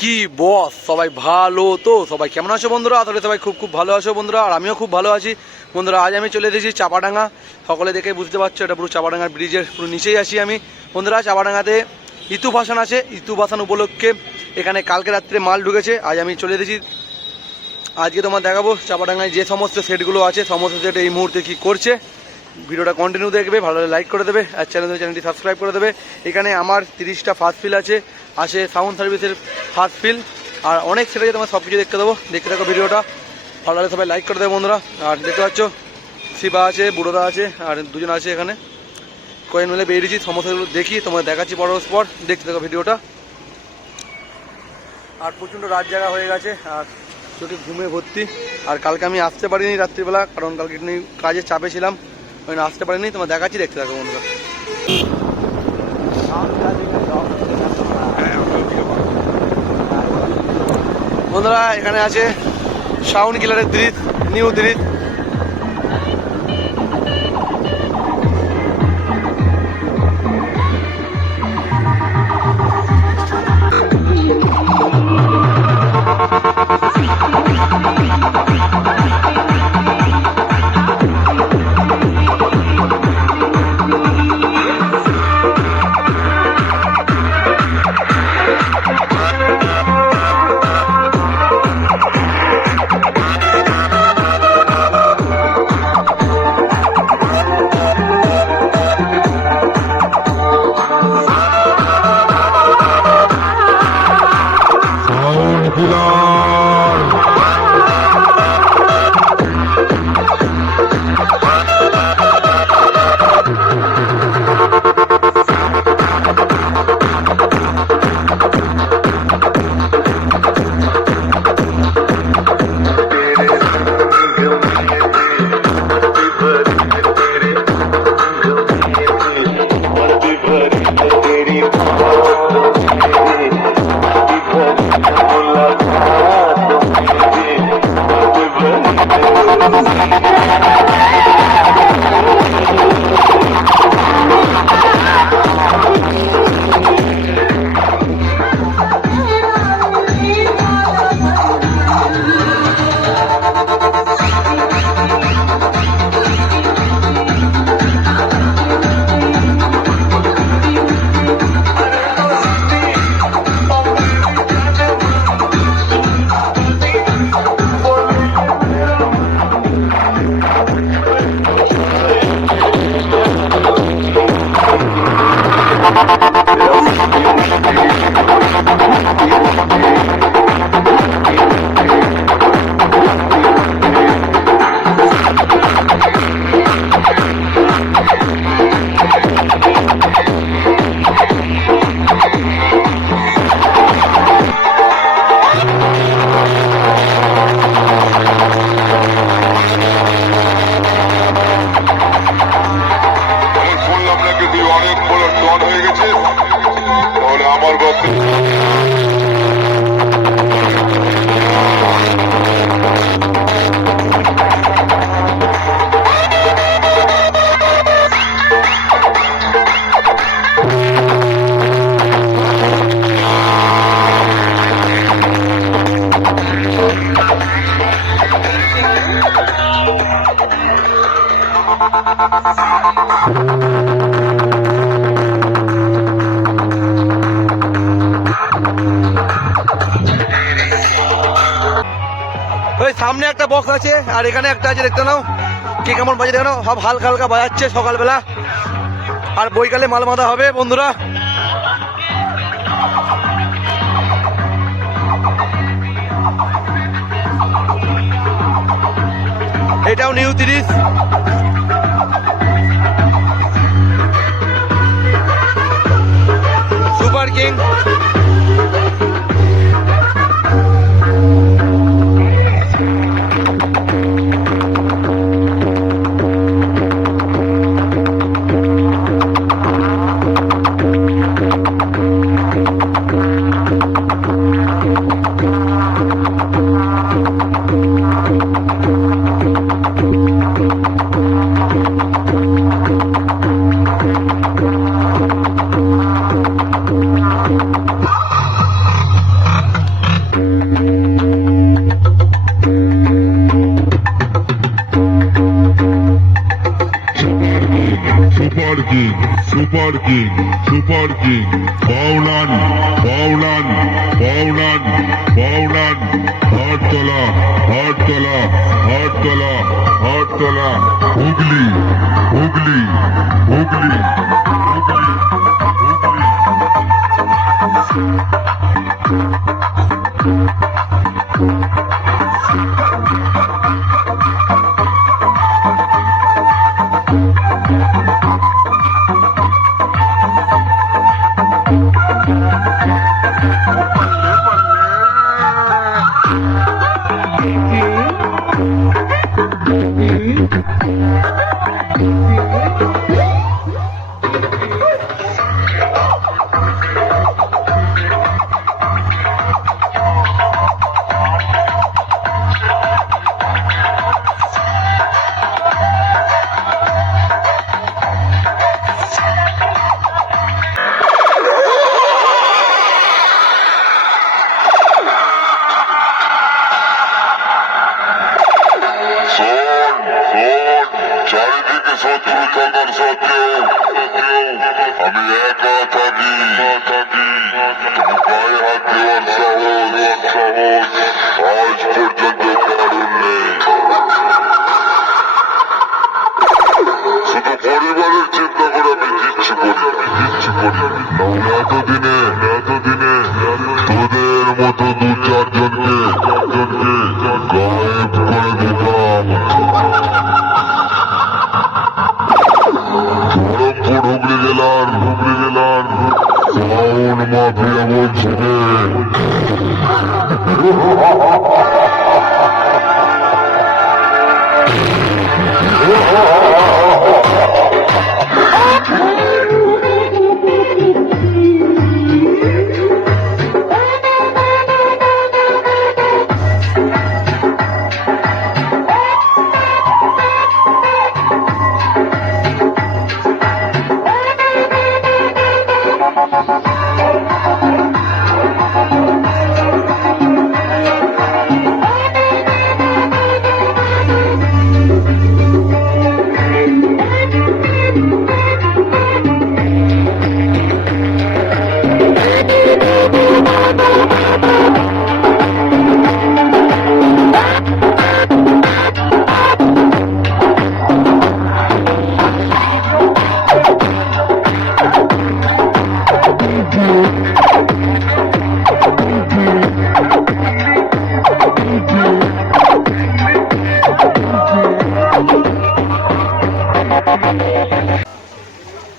কি বস, সবাই ভালো তো? সবাই কেমন আছো বন্ধুরা? আসলে সবাই খুব খুব ভালো আছো বন্ধুরা, আর আমিও খুব ভালো আছি বন্ধুরা। আজ আমি চলে এসেছি চাপাডাঙ্গা। সকলে দেখে বুঝতে পারছো এটা পুরো চাপাডাঙ্গার ব্রিজের পুরো নিচেই আছি আমি বন্ধুরা। চাপাডাঙ্গাতে ইতু ভাসান আছে, ইতু ভাসান উপলক্ষে এখানে কালকে রাত্রে মাল ঢুকেছে। আজ আমি চলে এসেছি, আজকে তোমার দেখাবো চাপাডাঙ্গায় যে সমস্ত সেটগুলো আছে, সমস্ত সেট এই মুহূর্তে কী করছে। ভিডিওটা কন্টিনিউ দেখবে, ভালো লাগলে লাইক করে দেবে, আর চ্যানেলটি সাবস্ক্রাইব করে দেবে। এখানে আমার 30টা ফার্স্ট ফিল আছে সাউন্ড সার্ভিসের ফার্স্ট ফিল, আর অনেক সেটা তোমার সব কিছু দেখতে দেবো। দেখতে থাকো ভিডিওটা, ভালো লাগলে সবাই লাইক করে দেবে বন্ধুরা। আর দেখতে পাচ্ছ শিবা আছে, বুড়োদা আছে, আর দুজন আছে এখানে। কয়েন মিলে বেরিয়েছি, সমস্যাগুলো দেখি তোমাদের দেখাচ্ছি পর দেখতে থাকো ভিডিওটা। আর প্রচণ্ড রাত জায়গা হয়ে গেছে, আর চোখে ঘুমে ভর্তি। আর কালকে আমি আসতে পারিনি রাত্রিবেলা, কারণ কালকে একটু কাজের চাপে ছিলাম, ওই আসতে পারিনি। তোমার দেখাচ্ছি, দেখতে থাকো বন্ধুরা। বন্ধুরা এখানে আছে সাউন্ড কিলারের দ্রিত, নিউ দ্রিত। ওই সামনে একটা বক্স আছে, আর এখানে একটা আছে, দেখতে নাও কি কেমন বাজে, দেখো সব হালকা হালকা বাজাচ্ছে সকালবেলা। আর বৈকালে মাল বাঁধা হবে বন্ধুরা। এটাও নিউ 30 সুপার কিং। কিং বাউনান বাউনান বাউনান বাউনান হাটতলা হাটতলা হাটতলা হাটতলা হুগলি হুগলি হুগলি হুগলি চারিদিকে শত্রু থাকার সত্ত্বেও আমি একা থাকি তবু গায়ে হাত দেওয়ার সাহস আজ পর্যন্ত কারণ নেই। শুধু পরিবারের চিন্তা করে আমি দিচ্ছি করি নাহলে এতদিনে তোদের মতো দু চারজনকে গায়েব করে দিতাম। ধরমপুর হুগলি জেলার সাউন্ড মাফিয়া বলছে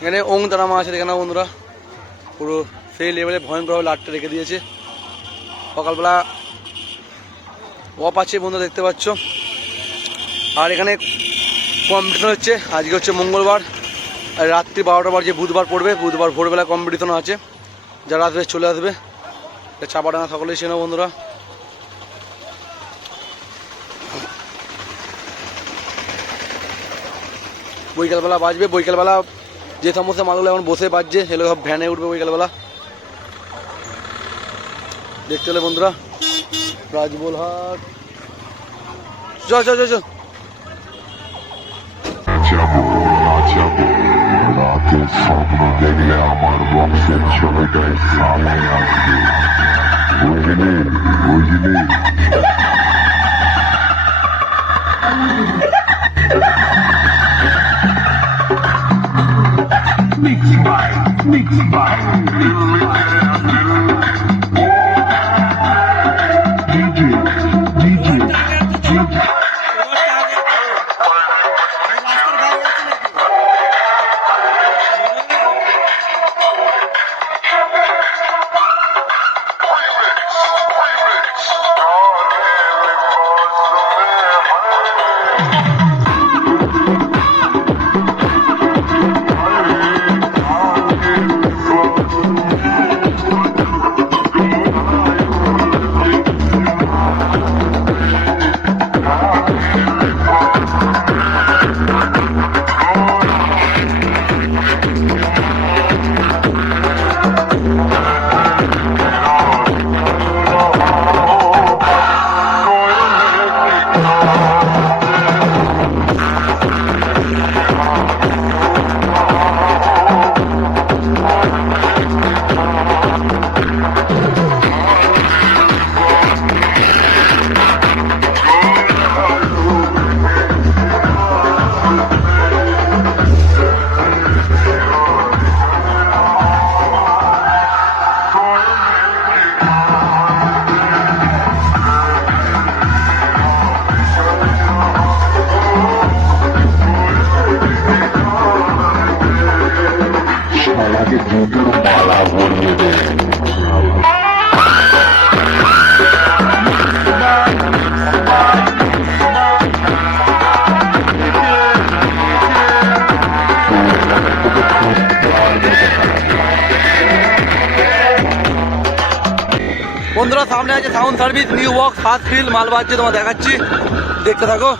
এখানে ওং তারা মা আছে দেখে না বন্ধুরা, পুরো সেই লেভেলে ভয়ঙ্করভাবে লাটটা রেখে দিয়েছে। সকালবেলা অফ আছে বন্ধুরা, দেখতে পাচ্ছ। আর এখানে কম্পিটিশন হচ্ছে, আজকে হচ্ছে মঙ্গলবার, আর রাত্রি 12টা বাজে বুধবার পড়বে, বুধবার ভোরবেলা কম্পিটিশন আছে। যারা আসবে চলে আসবে, চাপাডাঙ্গা সকলেই চেনো বন্ধুরা। বৈকালবেলা বাজবে, বৈকালবেলা যে সমস্ত মালগুলো এখন বসে বাজছে সেগুলো সব ভ্যানে উঠবে বৈকালবেলা। দেখতে হলে বন্ধুরা রাজবোলহাট চ চ চ চ রাতে স্বপ্ন দেখলে আমার বংশের ছবিটাই সামনে আসবে, বুঝলি বুঝলি। Mix by DJ. দুধের মালা পরিয়ে দেয়। বন্ধুরা সামনে আছে sound service new box first ফিল মাল বাজছে, তোমার দেখাচ্ছি, দেখতে থাকো।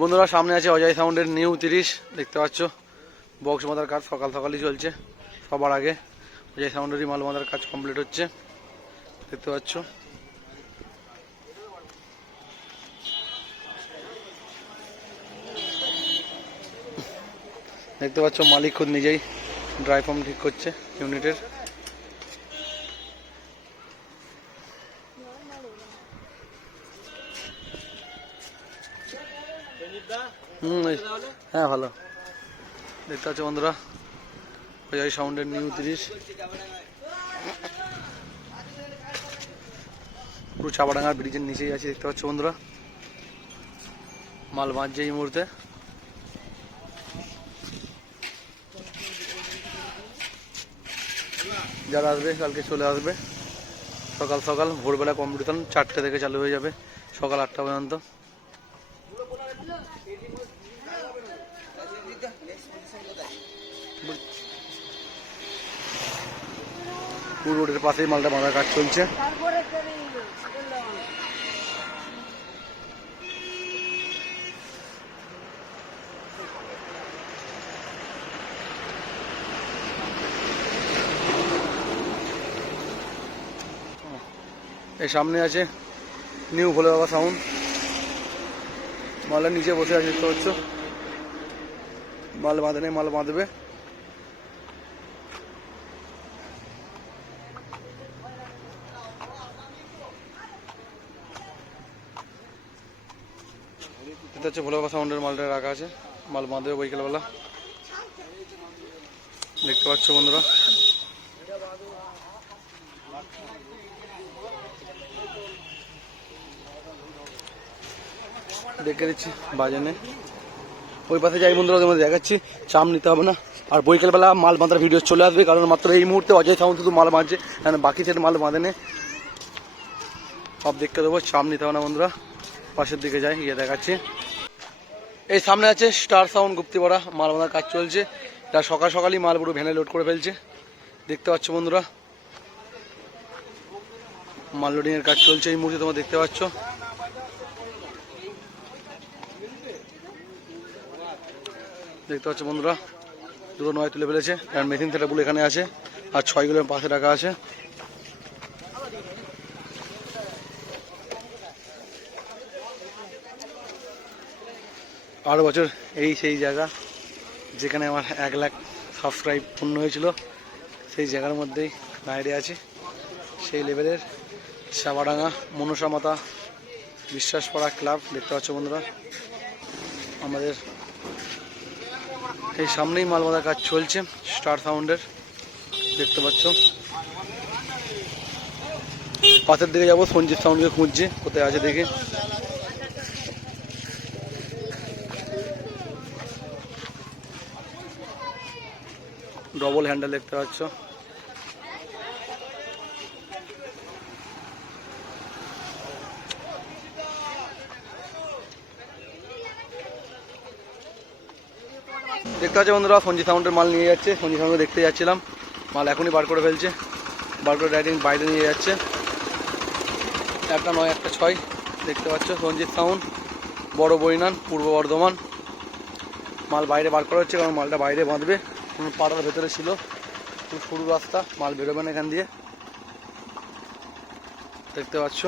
বন্ধুরা সামনে আছে অজয় সাউন্ডের নিউ 30, দেখতে পাচ্ছ বক্স বাঁধার কাজ সকাল সকালই চলছে। সবার আগে অজয় সাউন্ডেরই মাল বাঁধার কাজ কমপ্লিট হচ্ছে, দেখতে পাচ্ছ। দেখতে পাচ্ছ মালিক খুদ নিজেই ড্রাই ফর্ম ঠিক করছে ইউনিটের। হ্যাঁ ভালো, দেখতে পাচ্ছ বন্ধুরা অজয় সাউন্ডের নিউ 30 পুরো চাপাডাঙ্গার ব্রিজের নিচেই আছে, দেখতে পাচ্ছ বন্ধুরা। মাল বাঁধছে এই মুহূর্তে। যারা আসবে কালকে চলে আসবে সকাল সকাল, ভোরবেলা কম্পিটিশন 4টে থেকে চালু হয়ে যাবে সকাল 8টা পর্যন্ত। পুরো রোডের পাশেই মালটা বাঁধার কাজ চলছে। এই সামনে আছে নিউ ভোলে বাবা সাউন্ড, মালের নিচে বসে আছে, দেখতে পাচ্ছ। মাল বাঁধে নেই, মাল বাঁধবে। দেখতে পাচ্ছ ভোলে বাবা সাউন্ডের মালটা রাখা আছে, মাল বাঁধবে বৈকালবেলা, দেখতে পাচ্ছ বন্ধুরা। দেখে দিচ্ছি বাজানে ওই পাশে যাই বন্ধুরা, তোমাদের দেখাচ্ছি। চাপ নিতে হবে না, আর বৈকালবেলা মাল বাঁধার ভিডিও চলে আসবে, কারণ মাত্র এই মুহূর্তে অজয় সাউন্ড শুধু মাল বাঁধছে, কারণ বাকি সেটা মাল বাঁধে নেই। সব দেখতে দেবো, চাপ নিতে হবে না বন্ধুরা। পাশের দিকে যাই, গিয়ে দেখাচ্ছি। এই সামনে আছে স্টার সাউন্ড গুপ্তিপাড়া, মাল বাঁধার কাজ চলছে। এটা সকাল সকালই মাল পুরো ভ্যানে লোড করে ফেলছে, দেখতে পাচ্ছ বন্ধুরা। মাল লোডিংয়ের কাজ চলছে এই মুহূর্তে, তোমরা দেখতে পাচ্ছ। দেখতে পাচ্ছ বন্ধুরা, দুটো নয় তুলে ফেলেছে, কারণ মেশিন সেটা বলে এখানে আছে, আর 6 গুলোর পাশে রাখা আছে। 8 বছর এই সেই জায়গা যেখানে আমার 1 লাখ সাবস্ক্রাইব পূর্ণ হয়েছিল, সেই জায়গার মধ্যেই দাঁড়িয়ে আছি। সেই লেভেলের চাপাডাঙ্গা মনসা মাতা বিশ্বাসপাড়া ক্লাব দেখতে পাচ্ছ বন্ধুরা। আমাদের এই সামনেই মাল বাঁধার কাজ চলছে স্টার সাউন্ডের, দেখতে পাচ্ছ। পাশের দিকে যাবো, সঞ্জিত সাউন্ডকে খুঁজছি কোথায় আছে দেখে। ডবল হ্যান্ডেল দেখতে পাচ্ছ। দেখতে পাচ্ছ বন্ধুরা, সঞ্জিত সাউন্ডের মাল নিয়ে যাচ্ছে। সঞ্জিত সাউন্ড দেখতে যাচ্ছিলাম, মাল এখনই বার করে ফেলছে। বার করে রাইডিং বাইরে নিয়ে যাচ্ছে। 1টা 9 1টা 6 দেখতে পাচ্ছ। সঞ্জিত সাউন্ড, বড় বইনান, পূর্ব বর্ধমান। মাল বাইরে বার করা হচ্ছে কারণ মালটা বাইরে বাঁধবে। পাড়ার ভেতরে ছিল, খুব সরু রাস্তা, মাল বেরোবে না এখান দিয়ে, দেখতে পাচ্ছ।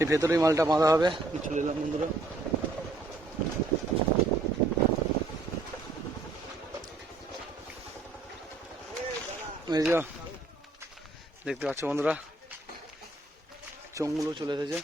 এই ভেতরেই মালটা বাঁধা হবে। চলে এলাম বন্ধুরা। এই যে দেখতে পাচ্ছ বন্ধুরা, চোঙগুলো চলে এসেছে।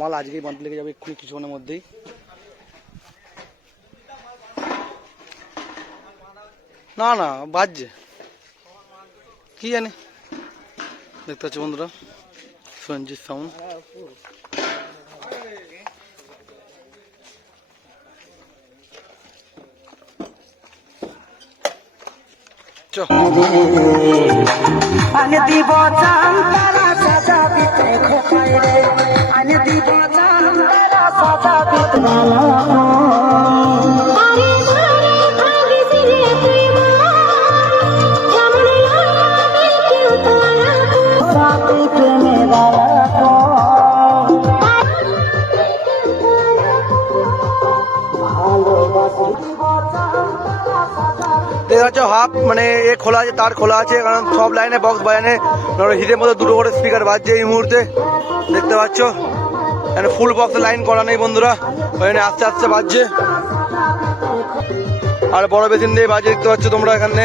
মাল আজকেই বাঁধতে লেগে যাবে এক্ষুনি, কিছুক্ষণের মধ্যেই। না না বাজছে কি জানি। দেখতে পাচ্ছ বন্ধুরা, সঞ্জিত সাউন্ড। হাফ মানে এ খোলা আছে, তার খোলা আছে, কারণ সব লাইনে বক্স বাজানে হিটের মধ্যে 2টো করে স্পিকার বাজছে এই মুহূর্তে, দেখতে পাচ্ছ। এখানে ফুল বক্স লাইন করা নেই বন্ধুরা, ওখানে আস্তে আস্তে বাজছে। আর বড় বেসিন দিয়ে বাজে, দেখতে পাচ্ছ তোমরা এখানে।